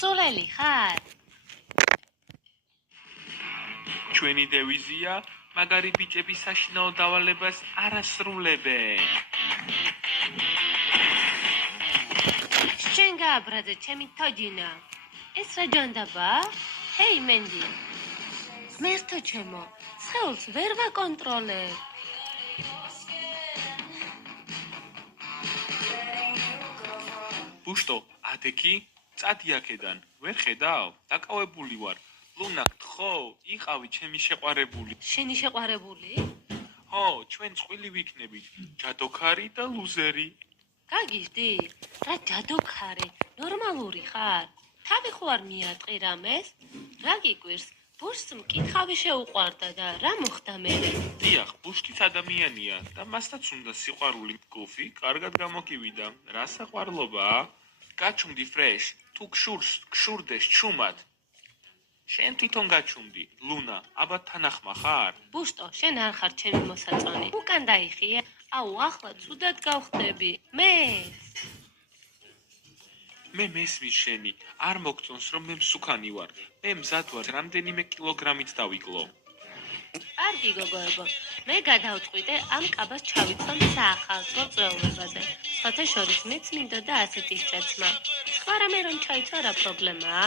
სულელი ხარ? ჩვენი დევიზია მაგარი ბიჭები საშინაო დავალებას არ ასრულებენ. შენ გააბრაძე ჩემი თოჯინა. ეს რა ჯანდაბაა? ჰეი მენდი. მერტო ჩემო, სხეულს ვერ ვაკონტროლებ. ბუშტო, ადექი? წადი აქედან, ვერ ხედავ? დაკავებული ვარ. ლუნა, გთხოვ, იყავი ჩემი შეყვარებული. შენი შეყვარებული? ხო, ჩვენ წყვილი ვიქნებით, ჯადოქარი და ლუზერი. გაგიჟდი? რა ჯადოქარი, ნორმალური ხარ? თავი ხო არ მიატყი რამეს? რა გიკვირს? ბუშტს მკითხავი შეუყვარდა და რა მოხდა მერე? დიახ, ბუშტიც ადამიანია და მასთან უნდა სიყვარული მტკუფი, კარგად გამოგივიდა. რა საყვარლობაა? გაჩუმდი ფრეშ, თუ გშურდეს ჩუმად. შენ თვითონ გაჩუმდი, ლუნა, აბა თანახმა ხარ? ბუშტო, შენ არ ხარ ჩემი მოსაწონი. უკან დაიხიე. აუ, ახლა ცუდად გავხდები. მე მესმის შენი, არ მოგწონს რომ მე მსუქანი ვარ. მე მზად ვარ რამდენიმე კილოგრამით დავიკლო. კარგი გოგოებო, მე გადავწყვიტე ამ კაბას ჩავიცვამ საახალწლო წვეულებაზე. სხვათა შორის მეც მინდოდა ასეთი სჭეცმა. სხვა რამე რომ ჩაიცვა რა პრობლემაა?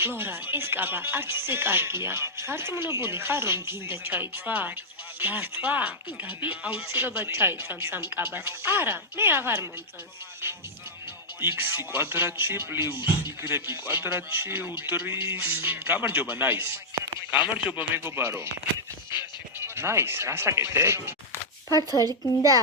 ფლორა, ეს კაბა არც ისე კარგია. გარწმუნებული ხარ რომ გინდა ჩაიცვა? მართლა? გაბი აუცილებლად ჩაიცვამს ამ კაბას. არა, მე აღარ მომწონს. x კვადრატში პლუს y კვადრატში უდრის... გამარჯობა, ნაის. გამარჯობა, მეგობარო. ნაის, რას აკეთებ? ფართორი გინდა?